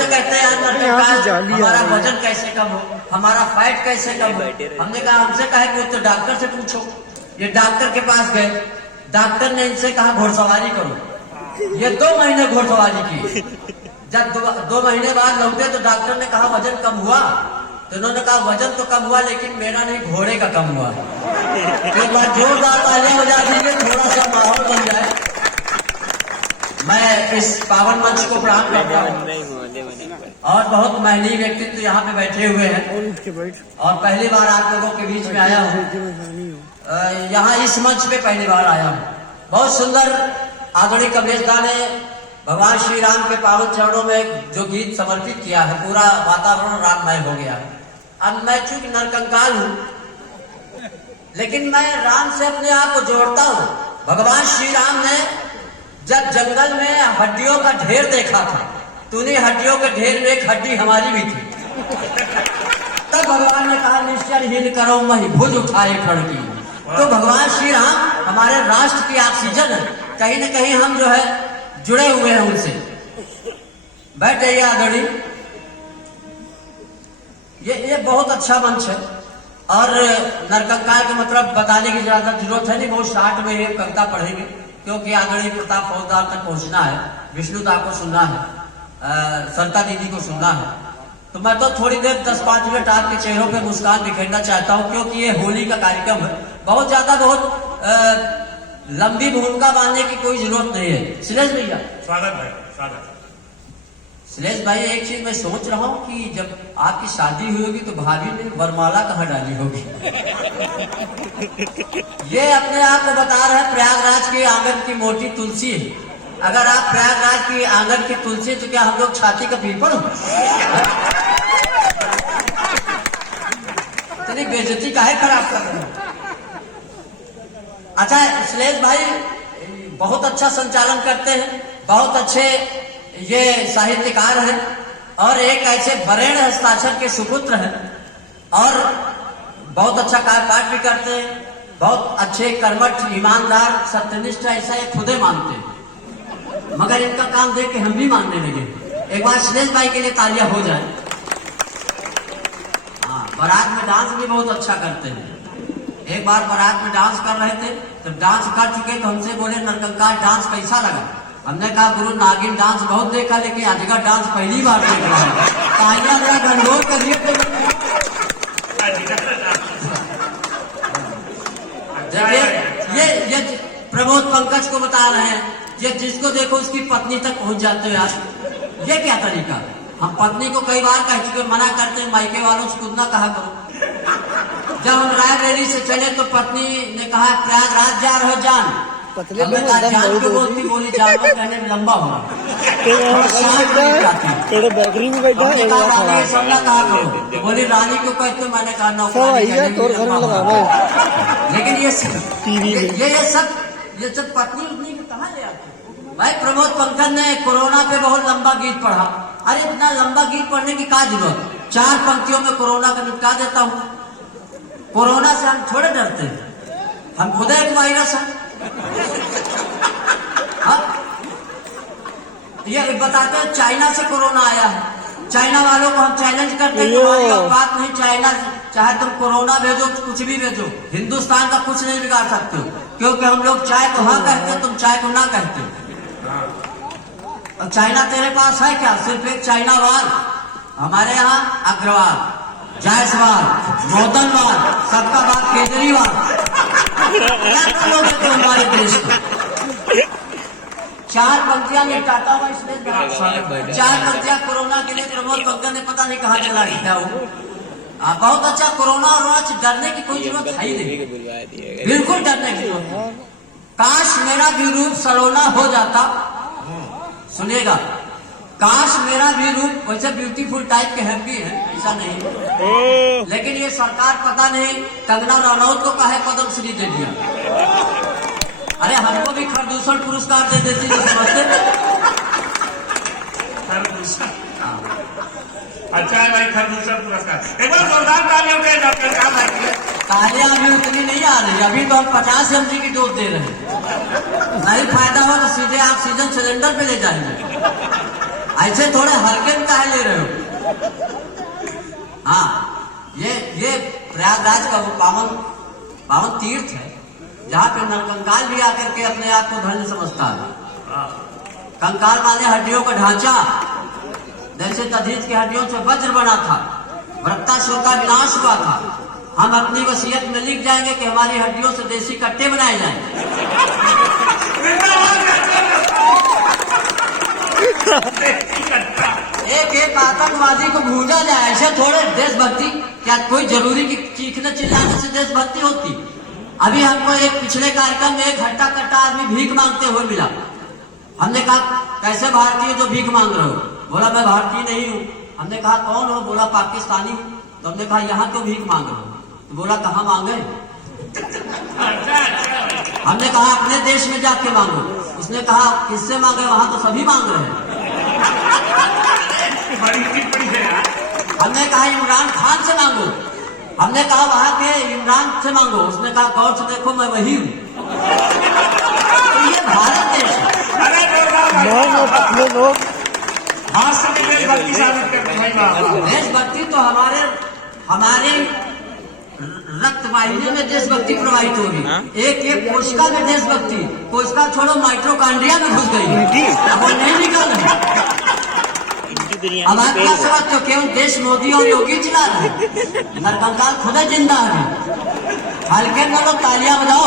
हमसे कहते हैं यार हमारा वजन कैसे कम हो, हमारा फैट कैसे कम हो। हमने कहा हमसे कहे कि तो डॉक्टर से पूछो। ये डॉक्टर के पास गए, डॉक्टर ने इनसे कहा घोड़सवारी करो। ये 2 महीने घोड़सवारी की। जब 2 महीने बाद लौटे तो डॉक्टर ने कहा वजन कम हुआ, तो इन्होंने कहा वजन तो कम हुआ लेकिन मेरा नहीं, घोड़े का कम हुआ। एक बार जोरदार तालियां बजा दीजिए, थोड़ा सा माहौल बन जाए। मैं इस पावन मंच को प्रणाम करता हूँ और बहुत महनीय व्यक्तित्व तो यहाँ पे बैठे हुए हैं और पहली बार आप लोगों के बीच में आया हूँ। यहाँ इस मंच पे पहली बार आया हूँ। बहुत सुंदर आदरणीय कमलेश दा ने भगवान श्री राम के पावन चरणों में जो गीत समर्पित किया है, पूरा वातावरण राममय हो गया। अब मैं चूंकि नरकंकाल हूँ लेकिन मैं राम से अपने आप को जोड़ता हूँ। भगवान श्री राम ने जब जंगल में हड्डियों का ढेर देखा था, तो उन्हीं हड्डियों के ढेर में एक हड्डी हमारी भी थी। तब भगवान ने कहा निश्चय हीन करो मही भुज उठाए खड़की। तो भगवान श्री राम हमारे राष्ट्र की ऑक्सीजन है, कहीं न कहीं हम जो है जुड़े हुए हैं उनसे। बैठ जाइए आदरणीय। ये बहुत अच्छा मंच है और नरकंकाल का मतलब बताने की ज्यादा जरूरत है नहीं, बहुत शार्ट में ये कविता पढ़ेंगे क्योंकि आदरणीय प्रताप फौजदार तक पहुंचना है, विष्णुदा को सुनना है, सरिता दीदी को सुनना है। तो मैं तो थोड़ी देर 10-5 मिनट आपके चेहरों पे मुस्कान दिखाना चाहता हूं क्योंकि ये होली का कार्यक्रम है। बहुत ज्यादा बहुत लंबी भूमिका बांधने की कोई जरूरत नहीं है। श्रेष भैया स्वागत है, स्वागत। श्रेष भाई, एक चीज मैं सोच रहा हूँ कि जब आपकी शादी हुई होगी तो भाभी ने वरमाला कहाँ डाली होगी। ये अपने आप को बता रहे हैं प्रयागराज के आंगन की मोटी तुलसी है। अगर आप प्रयागराज की आंगन की तुलसी तो क्या हम लोग छाती का पीपल हो? इतनी बेइज्जती काहे खराब कर रहे हो? अच्छा, श्लेष भाई बहुत अच्छा संचालन करते हैं, बहुत अच्छे ये साहित्यकार हैं और एक ऐसे वरेण्य हस्ताक्षर के सुपुत्र हैं और बहुत अच्छा कार्यपाठ भी करते हैं, बहुत अच्छे कर्मठ ईमानदार सत्यनिष्ठ ऐसा ये खुदे मानते हैं, मगर इनका काम देख के हम भी मानने लगे। एक बार श्लेष भाई के लिए तालियां हो जाए। हाँ, बारात में डांस भी बहुत अच्छा करते हैं। एक बार बारात में डांस कर रहे थे, जब डांस कर चुके तो हमसे बोले नरकंकाल डांस कैसा लगा? हमने कहा गुरु नागिन डांस बहुत देखा लेकिन अजगर डांस पहली बार देख रहा है। तालियां बड़ा गंडोर करिए। ये प्रमोद पंकज को बता रहे हैं, ये जिसको देखो उसकी पत्नी तक पहुंच जाते हो यार, ये क्या तरीका? हम पत्नी को कई बार कह चुके, मना करते हैं मायके वालों से खुद ना कहा करो। जब हम रायबरेली से चले तो पत्नी ने कहा प्रयागराज जा रहे हो जान? हमें कहा जान क्यों बोलती? बोली जानवर कहने में लंबा होगा, बैटरी में बैठा है। कहा करो, बोली रानी को कहते, मैंने कहा नौकरी। लेकिन ये सब पत्नी उतनी को कहाँ ले आते भाई? प्रमोद पंकज ने कोरोना पे बहुत लंबा गीत पढ़ा। अरे इतना लंबा गीत पढ़ने की क्या जरूरत? 4 पंक्तियों में कोरोना का निपटा देता हूँ। कोरोना से हम थोड़े डरते हैं, हम खुद एक वायरस है। ये बताते हैं चाइना से कोरोना आया है, चाइना वालों को हम चैलेंज करते हैं, तुम्हारी औकात नहीं चाइना, चाहे तुम कोरोना भेजो कुछ भी भेजो, हिंदुस्तान का कुछ नहीं बिगाड़ सकते हो क्योंकि हम लोग चाय को हाँ कहते हो, तुम चाय को ना कहते हो। और चाइना तेरे पास है क्या? सिर्फ एक चाइना वाल। हमारे यहाँ अग्रवाल, जायसवाल, मोदनवाल, सबका बात केजरीवाल। क्या लोग हमारे देश को 4 पंक्तियां निपटाता हुआ इसलिए 4 पंक्तियां कोरोना के लिए प्रमोद पंकज ने पता नहीं कहाँ चला गया वो। बहुत अच्छा। कोरोना और डरने की कोई जरूरत है ही नहीं, बिल्कुल डरने की जरूरत नहीं। काश मेरा भी रूप सलोना हो जाता, सुनिएगा, काश मेरा भी रूप, वैसे ब्यूटीफुल टाइप के हम भी हैं, ऐसा नहीं, लेकिन ये सरकार पता नहीं कंगना रनौत को काहे पद्म श्री दे दिया। अरे हमको भी खरदूषण पुरस्कार दे देती है, समझते? अच्छा है भाई, खरदूषण पुरस्कार। एक बार जोरदार तालियों के तालियां अभी उतनी नहीं आ रही, अभी तो हम 50 mg की डोज दे रहे हैं। नहीं फायदा हो तो सीधे ऑक्सीजन सिलेंडर पे ले जाएंगे। ऐसे थोड़े हल्के में काहे ले रहे हो? हाँ, ये प्रयागराज का वो पावन तीर्थ है जहाँ पे नरकंकाल भी आकर के अपने आप को धन्य समझता है। कंकाल माने हड्डियों का ढांचा, जैसे दधीच की हड्डियों से वज्र बना था, वृत्तासुर का विनाश हुआ था। हम अपनी वसीयत में लिख जाएंगे कि हमारी हड्डियों से देसी कट्टे बनाए जाएंगे। एक आतंकवादी को भूजा जाए, ऐसे थोड़े देशभक्ति क्या कोई जरूरी कि चीखने चिल्लाने से देशभक्ति होती? अभी हमको एक पिछले कार्यक्रम में एक हट्टा कट्टा आदमी भीख मांगते हुए मिला। हमने कहा कैसे भारतीय जो भीख मांग रहे हो? बोला मैं भारतीय नहीं हूँ। हमने कहा कौन हो? बोला पाकिस्तानी हूँ। तो हमने कहा यहाँ क्यों भीख मांग रहे हो? तो बोला कहाँ मांगे? हमने कहा अपने देश में जाके मांगो। उसने कहा किससे मांगे? वहां तो सभी मांग रहे हैं। हमने कहा इमरान खान से मांगो। हमने कहा वहां के इमरान से मांगो। उसने कहा गौर से देखो मैं वही हूँ। तो ये भारत देश है। अपने लोग देशभक्ति तो हमारे रक्त वाहिनी में देशभक्ति प्रवाहित हो रही। एक कोशिका में देशभक्ति, कोशिका छोड़ो माइट्रोकांड्रिया में घुस गई, अब वो नहीं निकल रही। अब आप क्या समझते हो? केवल देश मोदी और योगी चला रहे हैं, नरकंकाल खुद जिंदा है। हल्के में लोग तालियां बजाओ।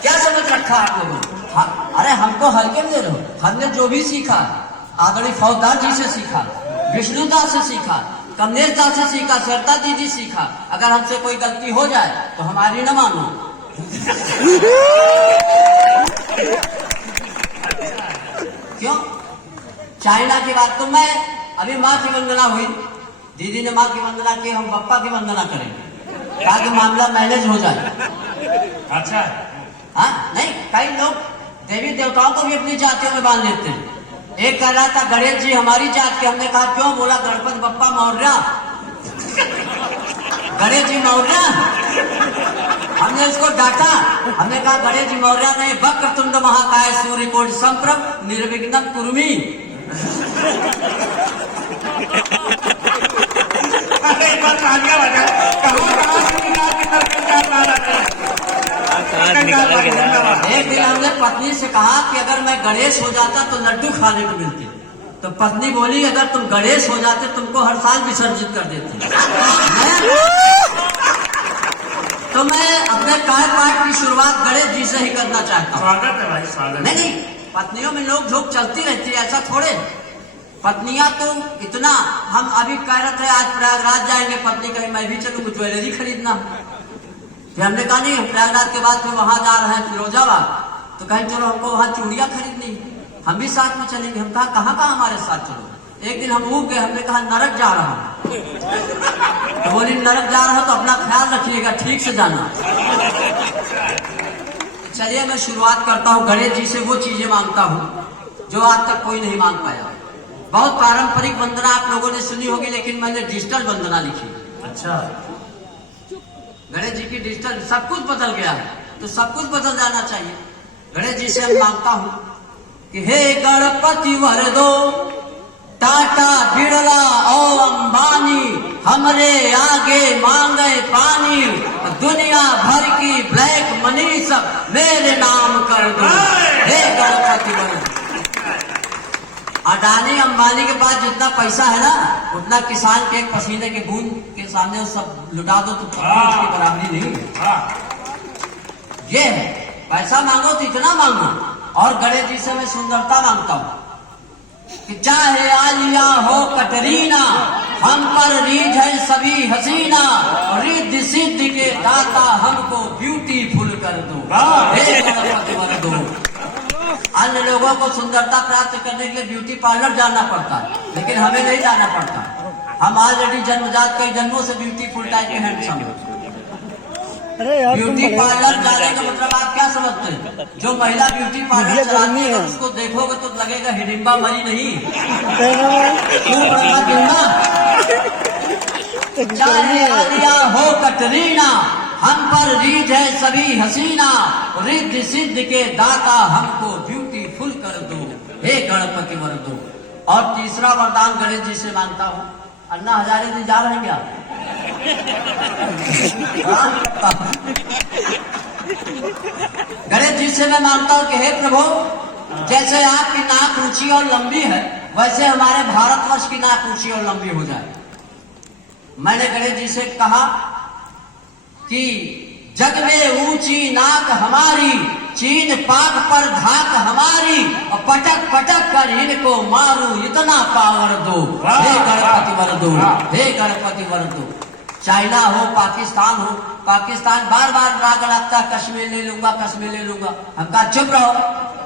क्या समझ रखा आप लोगों? अरे हमको हल्के में ले लो। हमने जो भी सीखा आदरणीय फौजदार जी से सीखा, विष्णुदास से सीखा, कमलेश दास से सीखा, सरता दीदी सीखा। अगर हमसे कोई गलती हो जाए तो हमारी न मानो। क्यों? चाइना की बात तो मैं अभी माँ की वंदना हुई, दीदी ने माँ की वंदना की, हम पप्पा की वंदना करेंगे ताकि मामला मैनेज हो जाए। अच्छा, हाँ नहीं, कई लोग देवी देवताओं को भी अपनी जातियों में बांध लेते हैं। एक कह रहा था गणेश जी हमारी जात के। हमने कहा क्यों? बोला गणपति बप्पा मौर्य, गणेश जी मौर्य। हमने उसको डांटा। हमने कहा गणेश जी मौर्य नहीं, वक्रतुंड महाकाय सूर्यकोटि संप्रभ निर्विघ्नं कुरुमी। एक दिन हमने पत्नी से कहा कि अगर मैं गणेश हो जाता तो लड्डू खाने को मिलते। तो पत्नी बोली अगर तुम गणेश हो जाते तुमको हर साल विसर्जित कर देते। तो मैं अपने कार्यपाठ की शुरुआत गणेश जी से ही करना चाहता हूँ। स्वागत है भाई, स्वागत। नहीं, पत्नियों में लोग झोंक चलती रहती है, ऐसा थोड़े। पत्नियां तो इतना, हम अभी कह रहे थे आज प्रयागराज जाएंगे, पत्नी कहीं मैं भी चलूँ, ज्वेलरी खरीदना। फिर हमने कहा नहीं, प्रयागराज के बाद फिर वहां जा रहे हैं फिरोजाबाद, तो कहीं चलो हमको वहां चूड़ियां खरीदनी, हम भी साथ में चलेंगे। हम कहा कहाँ हमारे साथ चलो। एक दिन हम ऊब गए, हमने कहा नरक जा रहा हूँ। तो बोली नरक जा रहा हो तो अपना ख्याल रखिएगा, ठीक से जाना। चलिए मैं शुरुआत करता हूँ, गणेश जी से वो चीजें मांगता हूँ जो आज तक कोई नहीं मांग पाया। बहुत पारंपरिक वंदना आप लोगों ने सुनी होगी, लेकिन मैंने डिजिटल वंदना लिखी। अच्छा, गणेश जी की डिजिटल, सब कुछ बदल गया है तो सब कुछ बदल जाना चाहिए। गणेश जी से हम मांगता हूँ कि हे गणपति वर दो, टाटा बिरला और अंबानी हमरे आगे मांगे पानी, दुनिया भर की ब्लैक मनी सब मेरे नाम कर दो। हे गणपति वर दो। अडानी अंबानी के पास जितना पैसा है ना, उतना किसान के एक पसीने के बूंद के सामने सब लुटा दो तो उसकी बराबरी नहीं। ये है, पैसा मांगो तो इतना मांगो। और गणेश जी से मैं सुंदरता मांगता हूँ कि चाहे आलिया हो कटरीना, हम पर रीझ है सभी हसीना, रिद्धि सिद्धि के दाता हमको ब्यूटीफुल कर दो। हे गणपति वर दो। अन्य लोगों को सुंदरता प्राप्त करने के लिए ब्यूटी पार्लर जाना पड़ता है, लेकिन हमें नहीं जाना पड़ता। हम ऑलरेडी जन्मजात कई जन्मों से ब्यूटीफुल टाइप के हैंडसम हैं। ब्यूटी पार्लर जाने का मतलब आप क्या समझते हैं? जो महिला ब्यूटी पार्लर चलाती है उसको देखोगे तो लगेगा हिडिंबा मरी नहीं, चाहे आलिया हो कटरीना, हम पर रीझ है सभी हसीना, रिद्धि सिद्धि के दाता हमको ब्यूटीफुल कर दो। हे गणपति वर दो। और तीसरा वरदान गणेश जी से मांगता हूँ। अन्ना हजारे जी जा रहे हैं क्या? गणेश जी से मैं मांगता हूँ कि हे प्रभु, जैसे आपकी नाक ऊंची और लंबी है, वैसे हमारे भारतवर्ष की नाक ऊंची और लंबी हो जाए। मैंने गणेश जी से कहा कि जग में ऊंची नाक हमारी, चीन पाक पर धाक हमारी, और पटक पटक कर इनको मारू, इतना पावर दो, हे गणपति वर दो, हे गणपति वर दो। चाइना हो, पाकिस्तान हो, पाकिस्तान बार बार राग लगता, कश्मीर ले लूंगा, कश्मीर ले लूंगा। हम कहा चुप रहो,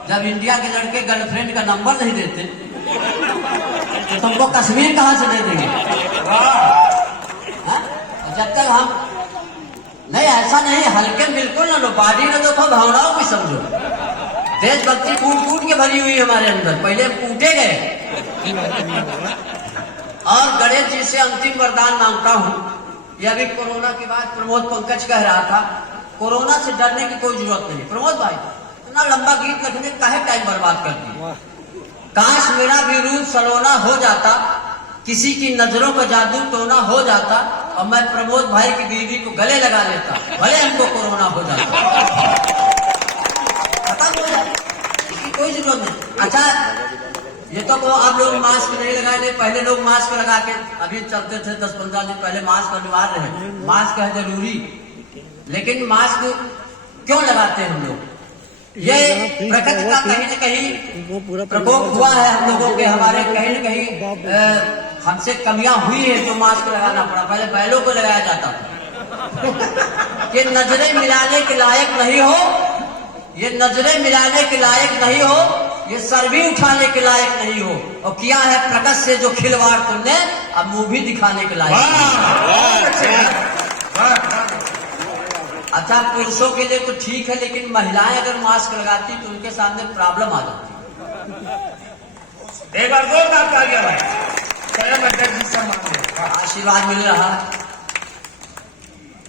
जब इंडिया के लड़के गर्लफ्रेंड का नंबर नहीं देते तो तुमको कश्मीर कहां से दे देंगे? जब तक हम नहीं, ऐसा नहीं, हल्के बिल्कुल ना लो, बॉडी में देखो, भावनाओं की समझो। देशभक्ति कूट कूट के भरी हुई हमारे अंदर, पहले हम कूटे गए। और गणेश जी से अंतिम वरदान मांगता हूं। यह भी कोरोना के बाद प्रमोद पंकज कह रहा था, कोरोना से डरने की कोई जरूरत नहीं। प्रमोद भाई, इतना लंबा गीत लिखने का है टाइम बर्बाद कर दिया। काश मेरा भी रूप सलोना हो जाता, किसी की नजरों का जादू टोना हो जाता, और मैं प्रमोद भाई की बीवी को गले लगा लेता, भले हमको कोरोना हो जाता, खत्म हो जाता, इसकी कोई जरूरत नहीं। अच्छा, ये तो वो आप लोग मास्क नहीं लगाए, पहले लोग मास्क लगा के अभी चलते थे, 10-15 दिन पहले मास्क अनिवार्य है, मास्क है जरूरी। लेकिन मास्क क्यों लगाते हैं हम लोग? ये प्रकृति का कहीं न कहीं प्रकोप हुआ है हम लोगों के, हमारे कहीं न कहीं हमसे कमियां हुई है जो मास्क लगाना पड़ा। पहले बैलों को लगाया जाता था कि नजरें मिलाने के लायक नहीं हो, ये नजरें मिलाने के लायक नहीं हो, ये सर भी उठाने के लायक नहीं हो, और किया है प्रकाश से जो खिलवाड़ तुमने, अब मुंह भी दिखाने के लायक। अच्छा, पुरुषों के लिए तो ठीक है, लेकिन महिलाएं अगर मास्क लगाती तो उनके सामने प्रॉब्लम आ जाती। एक बार जोरदार तालियां भाई, आशीर्वाद मिल रहा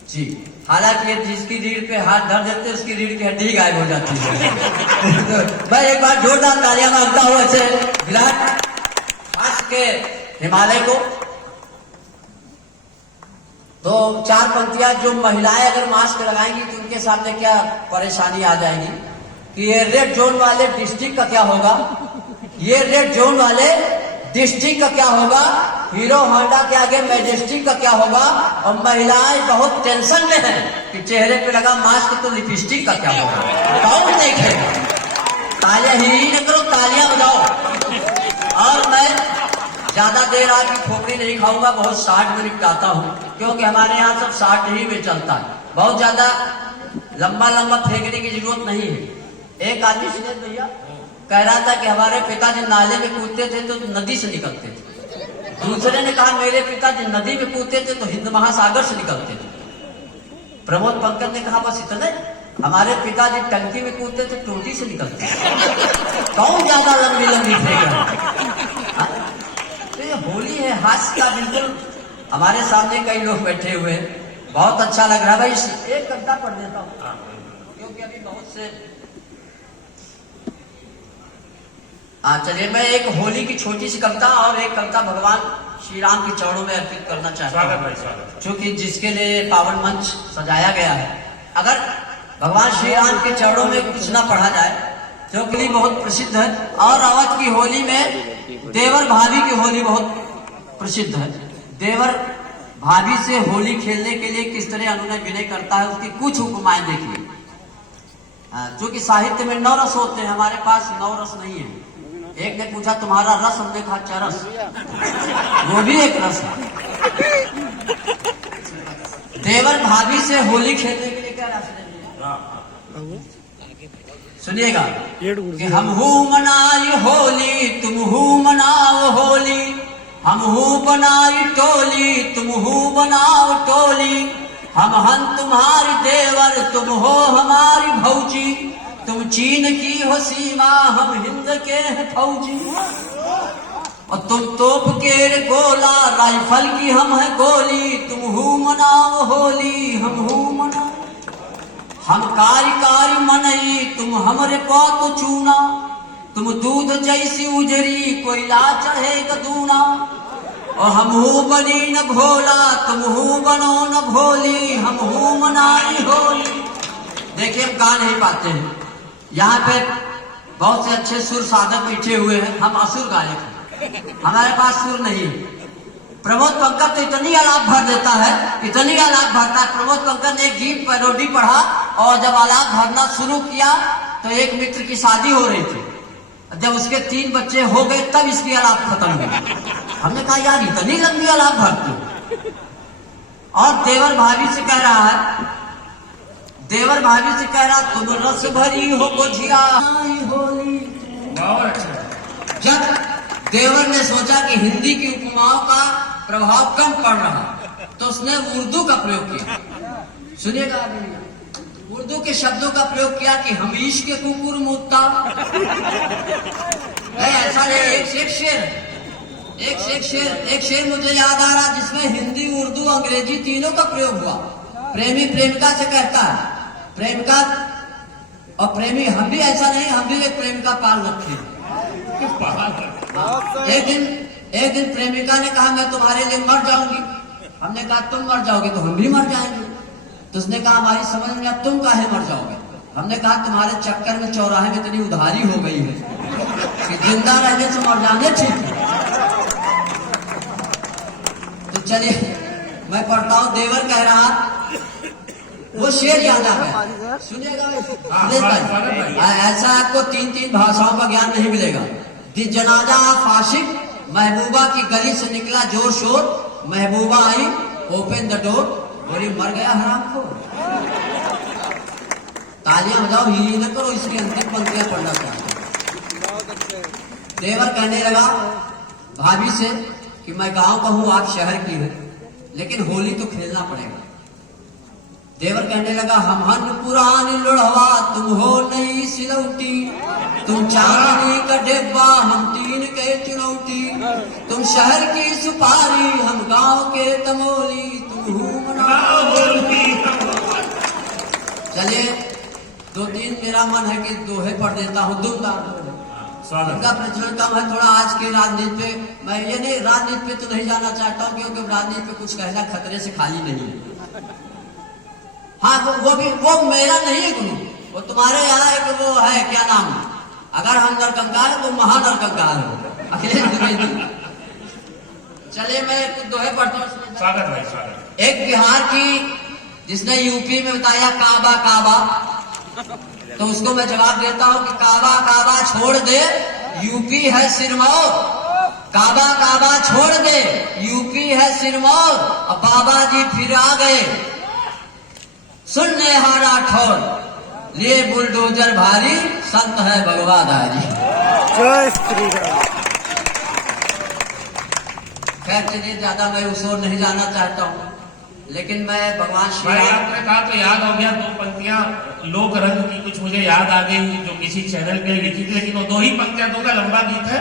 जी। हालांकि जिसकी रीढ़ पे हाथ धर देते उसकी रीढ़ की हड्डी गायब हो जाती है। तो मैं एक बार जोरदार तालियां मांगता हूं ऐसे विराट खास के हिमालय को। तो 4 पंक्तियां, जो महिलाएं अगर मास्क लगाएंगी तो उनके सामने क्या परेशानी आ जाएगी कि ये रेड जोन वाले डिस्ट्रिक्ट का क्या होगा, ये रेड जोन वाले डिस्ट्रिक्ट का क्या होगा, हीरो होंडा के आगे मैजेस्टिक का क्या होगा। और महिलाएं बहुत टेंशन में है कि चेहरे पे लगा मास्क तो लिपस्टिक का क्या होगा। कौन देखेगा? तालियां ही न करो, तालियां बजाओ। और मैं ज्यादा देर आपकी खोपड़ी नहीं खाऊंगा, बहुत शॉर्ट में निपटाता हूँ, क्योंकि हमारे यहाँ सब शॉर्ट ही में चलता है, बहुत ज्यादा लंबा लंबा फेंकने की जरूरत नहीं है। एक आदमी सुने भैया कह रहा था कि हमारे पिताजी नाले में कूदते थे तो नदी से निकलते थे। दूसरे ने कहा मेरे पिताजी नदी में कूदते थे तो हिंद महासागर से निकलते थे। प्रमोद पंकज ने कहा बस इतने, हमारे पिताजी टंकी में कूदते थे, टोटी से निकलते थे। कौन ज्यादा लंबी लंबी फेंका? तो ये होली है, हास्य का बिल्कुल। हमारे सामने कई लोग बैठे हुए हैं, बहुत अच्छा लग रहा है भाई। एक कविता पढ़ देता हूँ क्योंकि अभी बहुत से। चलिए, मैं एक होली की छोटी सी कविता और एक कविता भगवान श्री राम के चरणों में अर्पित करना चाहता हूँ, क्योंकि जिसके लिए पावन मंच सजाया गया है। अगर भगवान श्री राम के चरणों में कुछ न पढ़ा जाए, जो कि बहुत प्रसिद्ध है। और अवध की होली में देवर भाभी की होली बहुत प्रसिद्ध है। देवर भाभी से होली खेलने के लिए किस तरह अनुनय विनय करता है, उसकी कुछ उपमाएं देखिए। जो कि साहित्य में 9 रस होते हैं, हमारे पास 9 रस नहीं है। एक ने पूछा तुम्हारा रस, हमने कहा चरस, वो भी एक रस है। देवर भाभी से होली खेलने के लिए क्या रस है? सुनिएगा कि हम हूँ मनाई होली, तुम हूँ मनाओ होली, हम हूँ बनाई टोली, तुम हूँ बनाओ टोली, हम हन तुम्हारी देवर, तुम हो हमारी भौजी, तुम चीन की हो सीमा, हम हिंद के हैं फौजी, और तुम तोप के गोला, राइफल की हम है गोली, तुम हूँ मनाओ होली, हम हूँ मनाओ, हम कारी कारी मनई, तुम हमरे पात चूना, तुम दूध जैसी उजरी कोयला चढ़े गदूना, और हम हूँ बनी न भोला तुम हूँ बनो न भोली, हम हूँ मनाई होली। देखिए हम गा नहीं पाते हैं, यहाँ पे बहुत से अच्छे सुर साधक बैठे हुए हैं, हम असुर गायक हैं, हमारे पास सुर नहीं है। प्रमोद पंकज तो इतनी आलाप भर देता है, इतनी आलाप भरता है। प्रमोद पंकज ने एक गीत पैरोडी पढ़ा और जब आलाप भरना शुरू किया तो एक मित्र की शादी हो रही थी, जब उसके 3 बच्चे हो गए तब इसकी आलाप खत्म हुई। हमने कहा यार इतनी लंबी आलाप भरती। और देवर भाभी से कह रहा है, देवर भाभी से कह रहा तुम रस भरी हो गुझिया होली। बहुत अच्छा। जब देवर ने सोचा कि हिंदी की उपमाओं का प्रभाव कम पड़ रहा तो उसने उर्दू का प्रयोग किया। सुनिएगा, उर्दू के शब्दों का प्रयोग किया कि हम ईश के कुकुर मुत्ता। ऐसा नहीं, एक शेर मुझे याद आ रहा जिसमें हिंदी उर्दू अंग्रेजी तीनों का प्रयोग हुआ। प्रेमी प्रेमिका से कहता है, प्रेमिका और प्रेमी, हम भी ऐसा नहीं, हम भी एक प्रेमिका पाल रखे। एक दिन प्रेमिका ने कहा मैं तुम्हारे लिए मर जाऊंगी। हमने कहा तुम मर जाओगे तो हम भी मर जाएंगे। तो उसने कहा हमारी समझ में अब तुम काहे मर जाओगे। हमने कहा तुम्हारे चक्कर में चौराहे में इतनी उधारी हो गई है कि जिंदा रहने से मर जाने ठीक है। तो चलिए मैं पढ़ता हूँ। देवर कह रहा, वो शेर याद आ गया, सुनिएगा। ऐसा आपको 3 भाषाओं का ज्ञान नहीं मिलेगा। दी जनाजा फाशिक, महबूबा की गली से निकला जोर शोर, महबूबा आई ओपन द डोर, बोली मर गया हराम को। तालियां बजाओ, ही न करो, इसकी अंतिम पंक्तियां पढ़ना चाहते। देवर कहने लगा भाभी से कि मैं गांव का हूं, आप शहर की हो, लेकिन होली तो खेलना पड़ेगा। देवर कहने लगा हम हन पुरानी लुढ़वा तुम हो नई सिलौटी, तुम चांदनी का डिब्बा हम 3 के चुनौती, तुम शहर की सुपारी हम गांव के तमोली, तुम चलिए 2-3 मेरा मन है कि दोहे पढ़ देता हूँ। उनका प्रचलन कम है थोड़ा आज के राजनीति पे। मैं ये नहीं राजनीति पे तो नहीं जाना चाहता हूँ, क्योंकि राजनीति पे कुछ कहना खतरे से खाली नहीं है। हाँ वो मेरा नहीं है गुरु, वो तुम्हारे यहाँ एक वो है क्या नाम, अगर हम नरकंकाल है तो महानरकंकाल है अखिलेश। चलिए मैं कुछ दोहे पढ़ता हूँ। स्वागत भाई स्वागत। एक बिहार की जिसने यूपी में बताया काबा काबा, तो उसको मैं जवाब देता हूँ कि काबा काबा छोड़ दे यूपी है सिरमौर, काबा काबा छोड़ दे यूपी है सिरमौर, अब बाबा जी फिर आ गए सुनने हारा ठोर, लिए बुलडोजर भारी संत है भगवाधारी। जय श्री राम। खैर चलिए ज्यादा मैं उस ओर नहीं जाना चाहता हूँ, लेकिन मैं भगवान श्री भाई राम। आपने कहा तो याद हो गया 2 पंक्तियां लोक रंग की कुछ मुझे याद आ गई जो किसी चैनल पे लिखी थी, लेकिन वो 2 ही पंक्तियां, 2 का लंबा गीत है।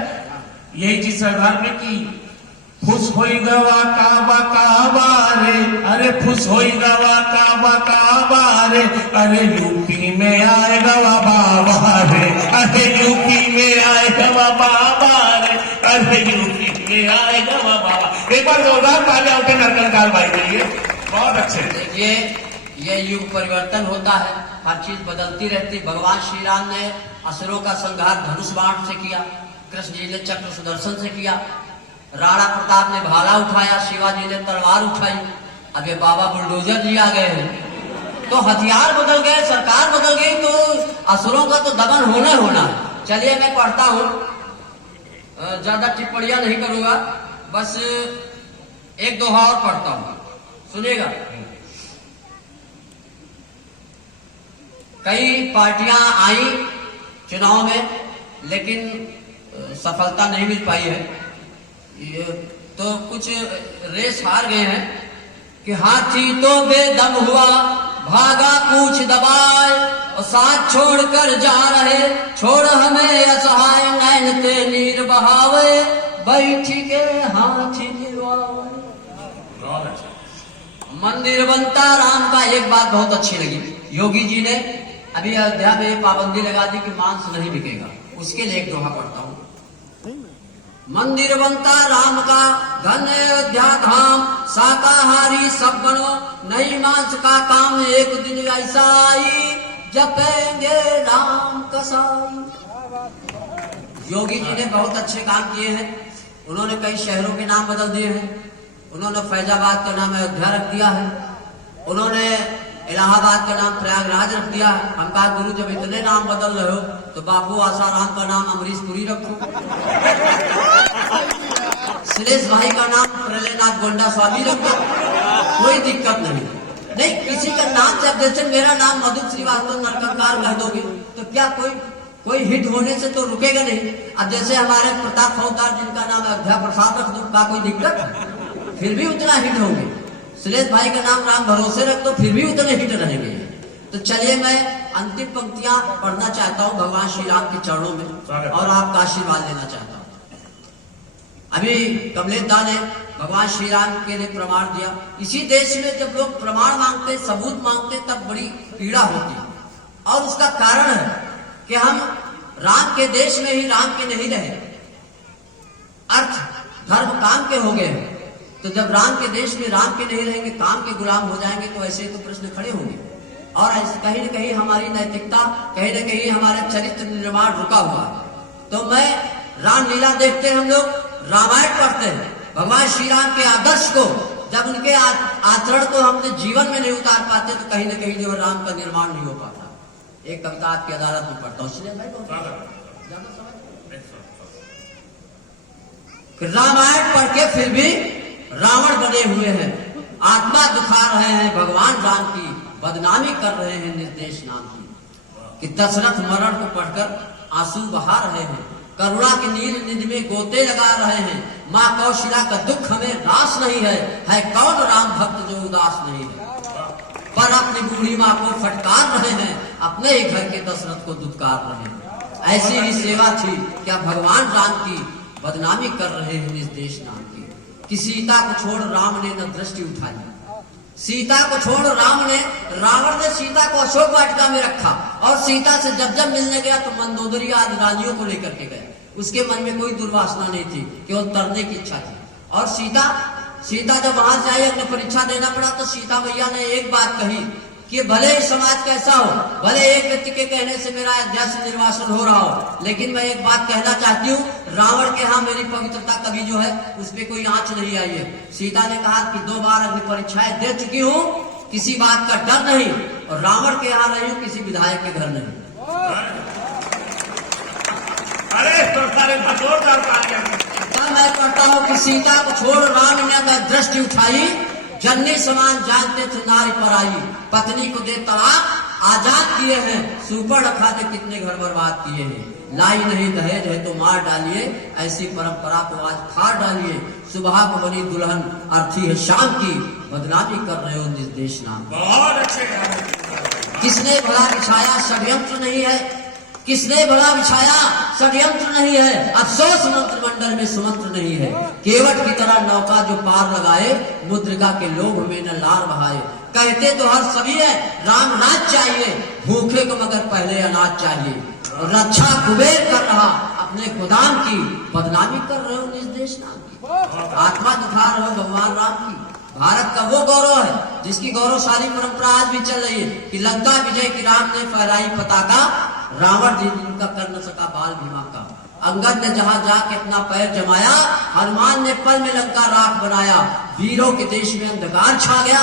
यही चीज सरदार में की फुस होई गवा काबा काबा रे, अरे फुस होई गवा काबा काबा रे, अरे यूपी में आए गवा बाबा रे, अरे यूपी में आए गवा बाबा रे, अरे यूपी में आए गवा बाबा। एक बार जोरदार तालियां उठे नरकंकाल भाई के लिए, बहुत अच्छे। देखिए ये युग परिवर्तन होता है, हर चीज बदलती रहती। भगवान श्री राम ने असुरों का संहार धनुष बाण से किया, कृष्ण जी ने चक्र सुदर्शन से किया, राणा प्रताप ने भाला उठाया, शिवाजी ने तलवार उठाई, अब ये बाबा बुलडोजर जी आ गए हैं, तो हथियार बदल गए, सरकार बदल गई, तो असुरों का तो दमन होना होना। चलिए मैं पढ़ता हूँ, ज्यादा टिप्पणियां नहीं करूंगा, बस 1 दोहा और पढ़ता हूँ, सुनिएगा। कई पार्टियां आई चुनाव में, लेकिन सफलता नहीं मिल पाई है। तो कुछ रेस हार गए हैं कि हाथी तो बेदम हुआ भागा पूछ दबाए, और साथ छोड़कर जा रहे छोड़ हमें असहाय, नैन ते नीर बहावे बैठी के हाथी निर्वावे। मंदिर बनता राम का एक बात बहुत अच्छी लगी, योगी जी ने अभी अयोध्या में पाबंदी लगा दी कि मांस नहीं बिकेगा। उसके लिए एक दोहा पढ़ता हूं। मंदिर बनता राम का, घन अयोध्या धाम, शाकाहारी सब बनो, नहीं मांस का काम, एक दिन ऐसा आई, जपेंगे राम कसाई। योगी जी ने बहुत अच्छे काम किए हैं। उन्होंने कई शहरों के नाम बदल दिए हैं। उन्होंने फैजाबाद का नाम अयोध्या रख दिया है। उन्होंने इलाहाबाद का नाम प्रयागराज रख दिया है। हम कहा गुरु जब इतने नाम बदल रहे हो तो बापू आसाराम का नाम अमरीशपुरी रखो, सुरेश भाई का नाम प्रलयनाथ गोंडा स्वामी रखो, कोई दिक्कत नहीं। किसी का नाम जब जैसे मेरा नाम मधु श्रीवास्तव नरकंकार कह दोगे तो क्या कोई हिट होने से तो रुकेगा नहीं। अब जैसे हमारे प्रताप फौजदार जिनका नाम अयोध्या प्रसाद रख दो, का कोई दिक्कत, फिर भी उतना हिट होंगे। सुरेश भाई का नाम राम भरोसे रख दो, फिर भी उतने हिट रहेंगे। तो चलिए मैं अंतिम पंक्तियां पढ़ना चाहता हूं भगवान श्री राम के चरणों में और आपका आशीर्वाद लेना चाहता हूं। अभी कमलेश दा ने भगवान श्री राम के लिए प्रमाण दिया। इसी देश में जब लोग प्रमाण मांगते, सबूत मांगते, तब बड़ी पीड़ा होती है। और उसका कारण है कि हम राम के देश में ही राम के नहीं रहे, अर्थ धर्म काम के हो गए। तो जब राम के देश में राम के नहीं रहेंगे, काम के गुलाम हो जाएंगे, तो ऐसे तो प्रश्न खड़े होंगे। और कहीं न कहीं हमारी नैतिकता, कहीं न कहीं हमारा चरित्र निर्माण रुका हुआ है। तो मैं रामलीला देखते हैं, हम लोग रामायण पढ़ते हैं, भगवान श्री राम के आदर्श को जब उनके आचरण को हमने जीवन में नहीं उतार पाते तो कहीं न कहीं जो राम का निर्माण नहीं हो पाता। एक कविता आपकी अदालत में पढ़ता हूँ। रामायण पढ़ के फिर भी रावण बने हुए हैं, आत्मा दुखा रहे हैं, भगवान राम की बदनामी कर रहे हैं निर्देश नाम की। कि दशरथ मरण को पढ़कर आंसू बहा रहे हैं, करुणा के नील निध में गोते लगा रहे हैं। माँ कौशल्या का दुख हमें रास नहीं है कौन राम भक्त जो उदास नहीं है। पर अपनी बूढ़ी माँ को फटकार रहे हैं, अपने ही घर के दशरथ को दुत्कार रहे हैं। ऐसी ही सेवा थी क्या भगवान राम की बदनामी कर रहे हैं निर्देश नाम की। कि सीता को छोड़ राम ने न दृष्टि उठाई, सीता को छोड़ राम ने, रावण ने सीता को अशोक वाटिका में रखा और सीता से जब जब मिलने गया तो मंदोदरी आदि रानियों को लेकर के गया। उसके मन में कोई दुर्वासना नहीं थी, केवल तरने की इच्छा थी। और सीता जब वहां से आई, अग्नि परीक्षा देना पड़ा, तो सीता मैया ने एक बात कही कि भले ही समाज कैसा हो, भले एक व्यक्ति के कहने से मेरा अयोध्या से निर्वासन हो रहा हो, लेकिन मैं एक बात कहना चाहती हूँ, रावण के यहाँ मेरी पवित्रता कभी जो है उस पर कोई आंच नहीं आई है। सीता ने कहा कि 2 बार अग्नि परीक्षाएं दे चुकी हूँ, किसी बात का डर नहीं, और रावण के यहाँ रही हूँ, किसी विधायक के घर नहीं। मैं पढ़ता हूँ कि सीता को छोड़ राम ने दृष्टि उठाई, जननी समान जानते थे नारी पर आई, पत्नी को दे तलाक आजाद किए हैं, सुपर्ण खाते कितने घर बर्बाद किए हैं। लाई नहीं दहेज है तो मार डालिए, ऐसी परंपरा को आज फाड़ डालिए। सुबह को बनी दुल्हन अर्थी है शाम की, बदनामी कर रहे हो निर्देश नाम। बहुत अच्छे। किसने भला बिछाया षड्यंत्र नहीं है, किसने भला बिछाया षड्यंत्र नहीं है, अफसोस मंत्रिमंडल में सुमंत्र नहीं है। केवट की तरह नौका जो पार लगाए, मुद्रिका के लोभ में न लार बहाए। कहते तो हर सभी है राम राज चाहिए, भूखे को मगर पहले अनाज चाहिए। रक्षा कुबेर कर रहा अपने गोदाम की, बदनामी कर रहे हो निर्देश नाम की। आत्मा दुखा रहे हो भगवान राम की। भारत का वो गौरव है जिसकी गौरवशाली परंपरा आज भी चल रही है कि लंका विजय की राम ने फहराई पताका, रावण जिनका कर न सका बाल भीमा का। अंगद ने जहां जाके अपना पैर जमाया, हनुमान ने पल में लंका राख बनाया। वीरों के देश में अंधकार छा गया,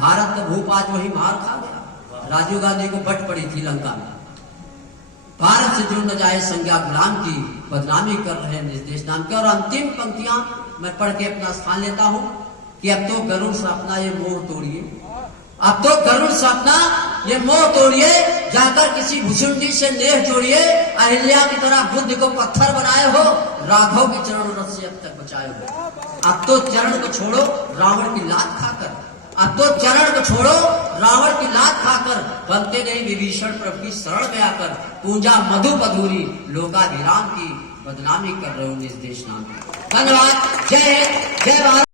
भारत का भूप आज वही मार खा गया। राजीव गांधी को बट पड़ी थी लंका में। भारत से जुड़ न जाए संज्ञा गुलाम की, बदनामी कर रहे निर्देश नाम के। और अंतिम पंक्तियां मैं पढ़ के अपना स्थान लेता हूं कि अब तो गरुड़ से अपना ये मोह तोड़िए, अब तो गरुड़ से अपना ये मोह तोड़िए, जाकर किसी भुसुंडी से नेह जोड़िए। अहिल्या की तरह बुद्ध को पत्थर बनाए हो, राघव के चरण रथ से अब तक बचाए हो। अब तो चरण को छोड़ो रावण की लात खाकर, अब तो चरण को छोड़ो रावण की लात खाकर, बनते नहीं विभीषण प्रभु की शरण में आकर। पूजा मधु पधूरी लोकाभिराम की, बदनामी कर रहे हो निर्देश नाम की। धन्यवाद। जय हिंद, जय भारत।